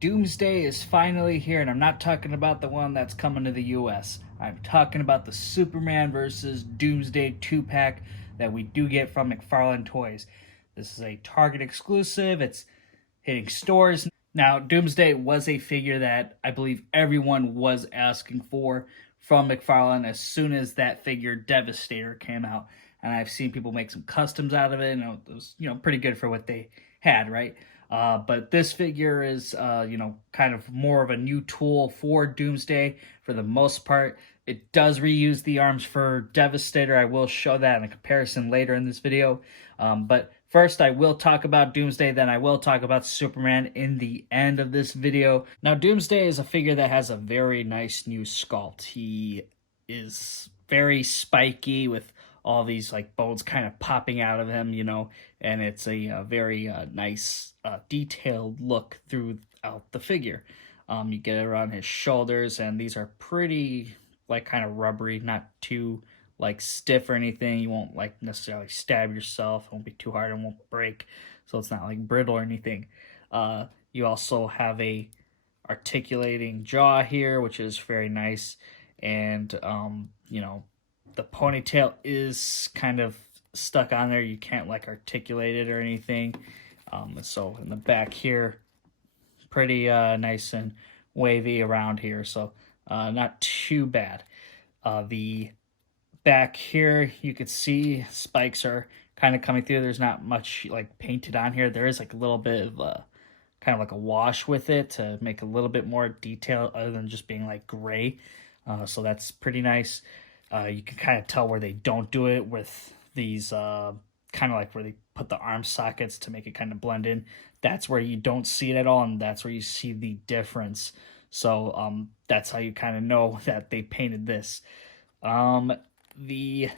Doomsday is finally here, and I'm not talking about the one that's coming to the US. I'm talking about the Superman versus Doomsday 2-pack that we do get from McFarlane Toys. This is a Target exclusive. It's hitting stores. Now, Doomsday was a figure that I believe everyone was asking for from McFarlane as soon as that figure Devastator came out. And I've seen people make some customs out of it, and it was, pretty good for what they had, right? But this figure is, kind of more of a new tool for Doomsday for the most part. It does reuse the arms for Devastator. I will show that in a comparison later in this video. But first, I will talk about Doomsday, then I will talk about Superman in the end of this video. Now, Doomsday is a figure that has a very nice new sculpt. He is very spiky with all these like bones kind of popping out of him, and it's a very nice detailed look throughout the figure. You get it around his shoulders, and these are pretty like kind of rubbery, not too like stiff or anything. You won't like necessarily stab yourself. It won't be too hard. It won't break, so it's not like brittle or anything. You also have a articulating jaw here, which is very nice, and the ponytail is kind of stuck on there. You can't like articulate it or anything. So in the back here, pretty nice and wavy around here, so not too bad. The back here, you could see spikes are kind of coming through. There's not much like painted on here. There is like a little bit of kind of like a wash with it to make a little bit more detail other than just being like gray. So that's pretty nice. You can kind of tell where they don't do it with these kind of like where they put the arm sockets to make it kind of blend in. That's where you don't see it at all, and that's where you see the difference. So that's how you kind of know that they painted this. The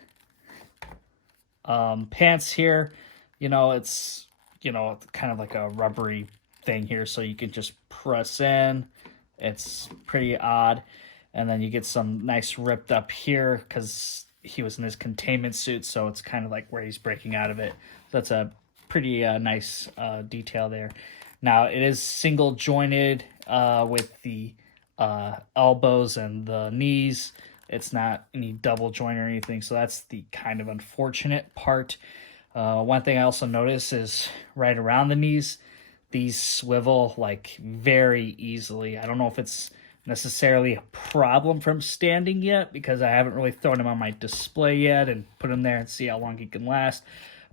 pants here, it's kind of like a rubbery thing here, so you can just press in. It's pretty odd. And then you get some nice ripped up here because he was in his containment suit, so it's kind of like where he's breaking out of it. So that's a pretty nice detail there. Now, it is single jointed with the elbows and the knees. It's not any double joint or anything, so that's the kind of unfortunate part. One thing I also notice is right around the knees, these swivel like very easily. I don't know if it's necessarily a problem from standing yet, because I haven't really thrown him on my display yet and put him there and see how long he can last.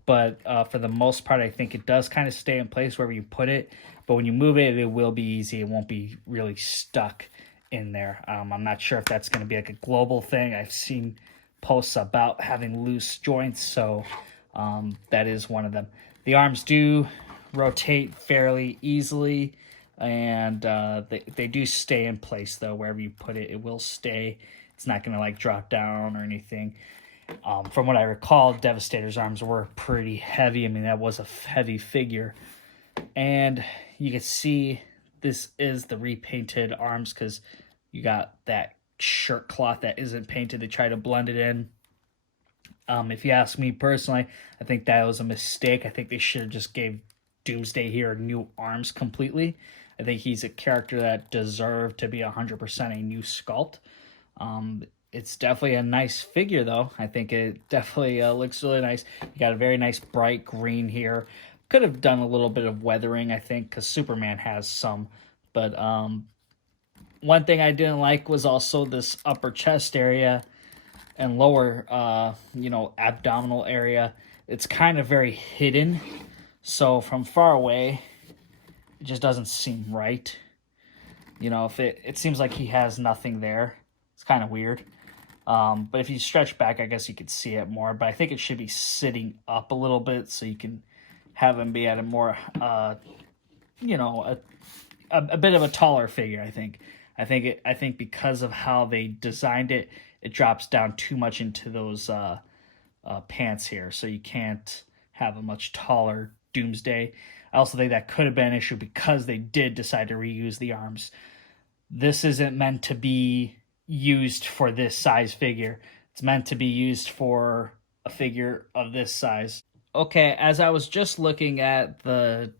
But for the most part, I think it does kind of stay in place wherever you put it. But when you move it, it will be easy. It won't be really stuck in there. I'm not sure if that's going to be like a global thing. I've seen posts about having loose joints, so that is one of them. The arms do rotate fairly easily, and they do stay in place, though. Wherever you put it, it will stay. It's not going to like drop down or anything. From what I recall, Devastator's arms were pretty heavy. I mean, that was a heavy figure. And you can see this is the repainted arms because you got that shirt cloth that isn't painted. They try to blend it in. If you ask me personally, I think that was a mistake. I think they should have just gave Doomsday here new arms completely. I think he's a character that deserved to be 100% a new sculpt. It's definitely a nice figure, though. I think it definitely looks really nice. You got a very nice bright green here. Could have done a little bit of weathering, I think, because Superman has some. But one thing I didn't like was also this upper chest area and lower, abdominal area. It's kind of very hidden. So from far away, it just doesn't seem right. If it seems like he has nothing there. It's kind of weird. But if you stretch back, I guess you could see it more. But I think it should be sitting up a little bit so you can have him be at a more, a bit of a taller figure. I think because of how they designed it, it drops down too much into those pants here, so you can't have a much taller Doomsday. I also think that could have been an issue because they did decide to reuse the arms. This isn't meant to be used for this size figure. It's meant to be used for a figure of this size. Okay, as I was just looking at the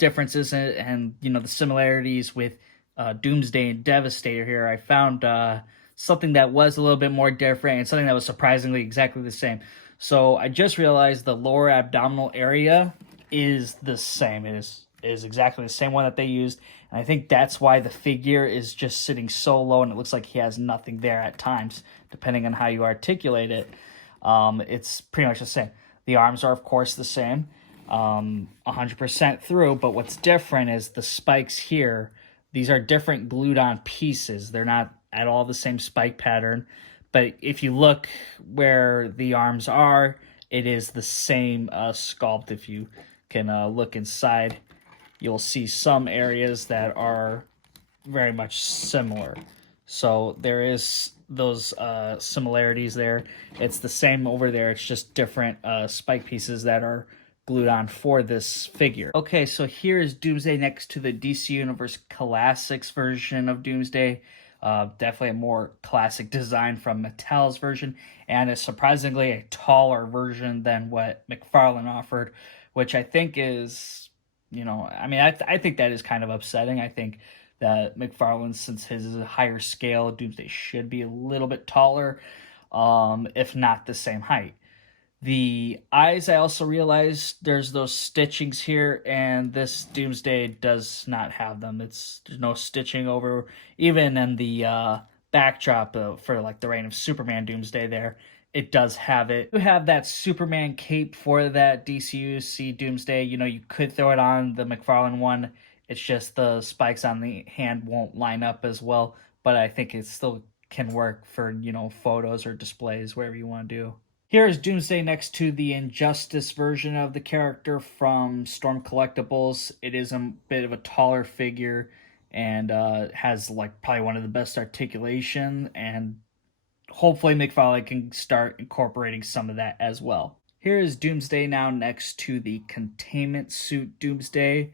differences and you know, the similarities with Doomsday and Devastator here, I found something that was a little bit more different and something that was surprisingly exactly the same. So I just realized the lower abdominal area is the same. It is exactly the same one that they used, and I think that's why the figure is just sitting so low, and it looks like he has nothing there at times, depending on how you articulate it. It's pretty much the same. The arms are, of course, the same, 100% through, but what's different is the spikes here. These are different glued-on pieces. They're not at all the same spike pattern, but if you look where the arms are, it is the same sculpt. If you can look inside, you'll see some areas that are very much similar. So there is those similarities there. It's the same over there. It's just different spike pieces that are glued on for this figure. Okay, so here is Doomsday next to the DC Universe Classics version of Doomsday. Definitely a more classic design from Mattel's version, and is surprisingly a taller version than what McFarlane offered, which I think is, you know, I mean, I think that is kind of upsetting. I think that McFarlane, since his is a higher scale, Doomsday should be a little bit taller, if not the same height. The eyes, I also realized there's those stitchings here, and this Doomsday does not have them. There's no stitching over, even in the backdrop for like the Reign of Superman Doomsday there. It does have it. You have that Superman cape for that DCUC Doomsday. You know, you could throw it on the McFarlane one. It's just the spikes on the hand won't line up as well, but I think it still can work for, you know, photos or displays, wherever you want to do. Here is Doomsday next to the Injustice version of the character from Storm Collectibles. It is a bit of a taller figure and has like probably one of the best articulation, and hopefully McFarlane can start incorporating some of that as well. Here is Doomsday now next to the containment suit Doomsday,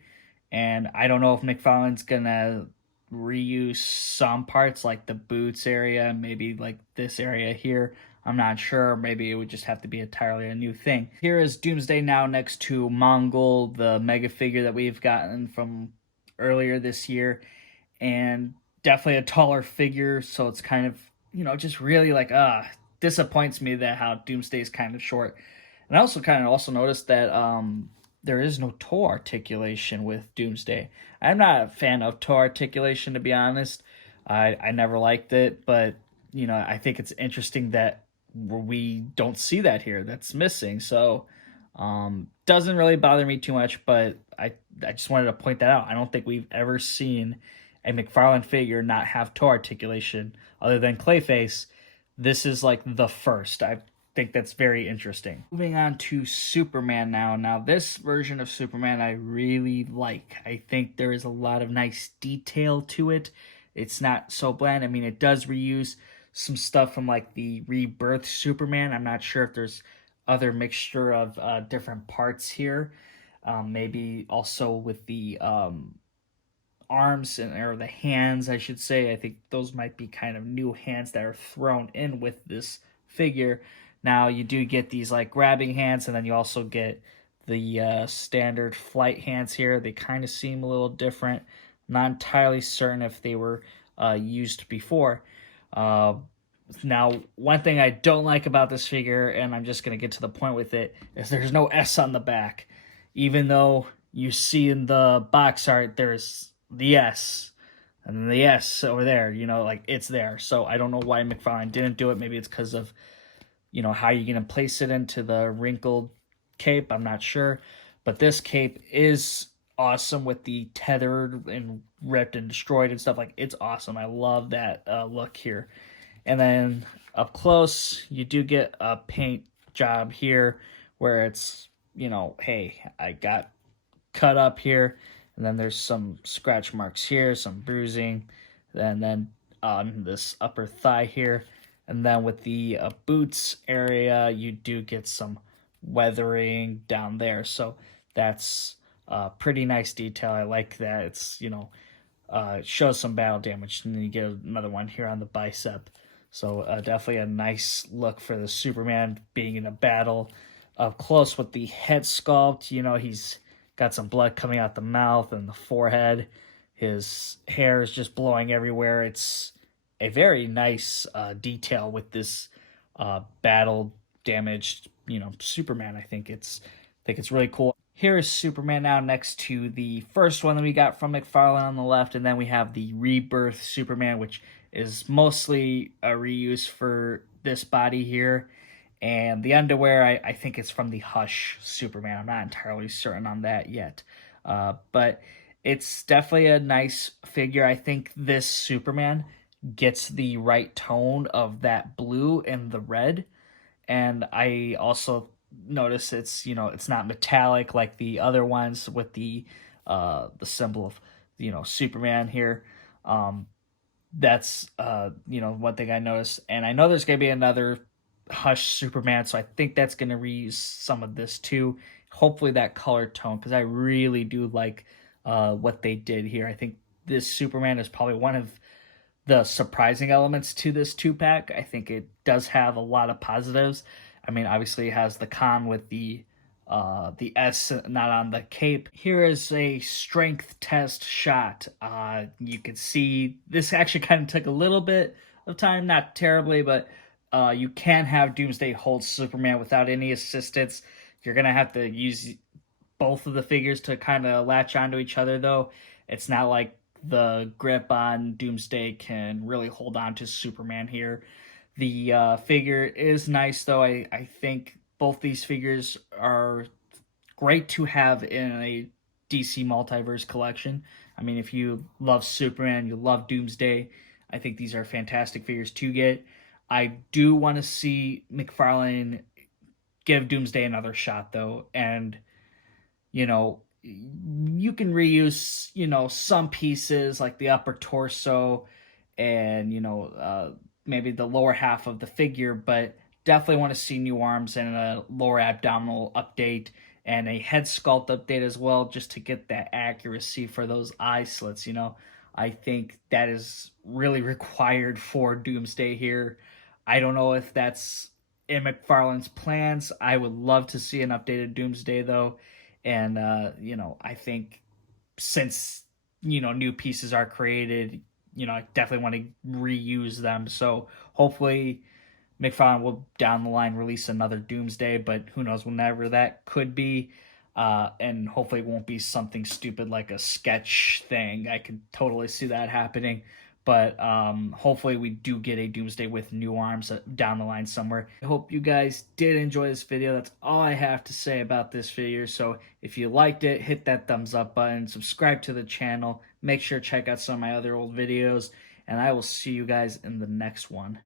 and I don't know if McFarlane's gonna reuse some parts like the boots area, maybe like this area here. I'm not sure. Maybe it would just have to be entirely a new thing. Here is Doomsday now next to Mongol, the mega figure that we've gotten from earlier this year, and definitely a taller figure, so it's kind of, you know, just really like, disappoints me that how Doomsday is kind of short. And I also kind of also noticed that there is no toe articulation with Doomsday. I'm not a fan of toe articulation, to be honest. I never liked it, but, you know, I think it's interesting that we don't see that here. That's missing. So doesn't really bother me too much, but I just wanted to point that out. I don't think we've ever seen a McFarlane figure not have toe articulation other than Clayface. This is like the first. I think that's very interesting. Moving on to Superman now. Now this version of Superman I really like. I think there is a lot of nice detail to it. It's not so bland. I mean, it does reuse some stuff from like the Rebirth Superman. I'm not sure if there's other mixture of different parts here. Maybe also with the arms or the hands, I should say. I think those might be kind of new hands that are thrown in with this figure. Now you do get these like grabbing hands, and then you also get the standard flight hands here. They kind of seem a little different. Not entirely certain if they were used before. Now, one thing I don't like about this figure, and I'm just going to get to the point with it, is there's no S on the back. Even though you see in the box art there's the S, and then the S over there, you know, like it's there. So I don't know why McFarlane didn't do it. Maybe it's because of, you know, how you're going to place it into the wrinkled cape. I'm not sure. But this cape is awesome with the tethered and ripped and destroyed and stuff. Like, it's awesome. I love that look here. And then up close, you do get a paint job here where it's, you know, hey, I got cut up here. And then there's some scratch marks here, some bruising. And then on this upper thigh here. And then with the boots area, you do get some weathering down there. So that's pretty nice detail. I like that. It's, you know, it shows some battle damage. And then you get another one here on the bicep. So definitely a nice look for the Superman being in a battle. Up close with the head sculpt, you know, he's got some blood coming out the mouth and the forehead. His hair is just blowing everywhere. It's a very nice detail with this battle damaged, Superman. I think it's really cool. Here is Superman now next to the first one that we got from McFarlane on the left, and then we have the Rebirth Superman, which is mostly a reuse for this body here. And the underwear, I think it's from the Hush Superman. I'm not entirely certain on that yet. But it's definitely a nice figure. I think this Superman gets the right tone of that blue and the red. And I also notice it's not metallic like the other ones with the symbol of Superman here. That's one thing I noticed, and I know there's gonna be another Hush Superman, so I think that's gonna reuse some of this too. Hopefully that color tone, because I really do like what they did here. I think this Superman is probably one of the surprising elements to this 2-pack. I think it does have a lot of positives. I mean, obviously it has the con with the S not on the cape. Here is a strength test shot. You can see this actually kind of took a little bit of time, not terribly, but you can have Doomsday hold Superman without any assistance. You're gonna have to use both of the figures to kind of latch onto each other, though. It's not like the grip on Doomsday can really hold on to Superman here. The figure is nice, though. I think both these figures are great to have in a DC Multiverse collection. I mean, if you love Superman, you love Doomsday, I think these are fantastic figures to get. I do want to see McFarlane give Doomsday another shot, though, and you can reuse some pieces like the upper torso and maybe the lower half of the figure, but definitely want to see new arms and a lower abdominal update and a head sculpt update as well, just to get that accuracy for those eye slits. I think that is really required for Doomsday here. I don't know if that's in McFarlane's plans. I would love to see an updated Doomsday, though. And I think since new pieces are created, I definitely want to reuse them. So hopefully McFarlane will down the line release another Doomsday, but who knows whenever that could be. And hopefully it won't be something stupid like a sketch thing. I could totally see that happening. But hopefully we do get a Doomsday with new arms down the line somewhere. I hope you guys did enjoy this video. That's all I have to say about this video. So if you liked it, hit that thumbs up button, subscribe to the channel, make sure to check out some of my other old videos, and I will see you guys in the next one.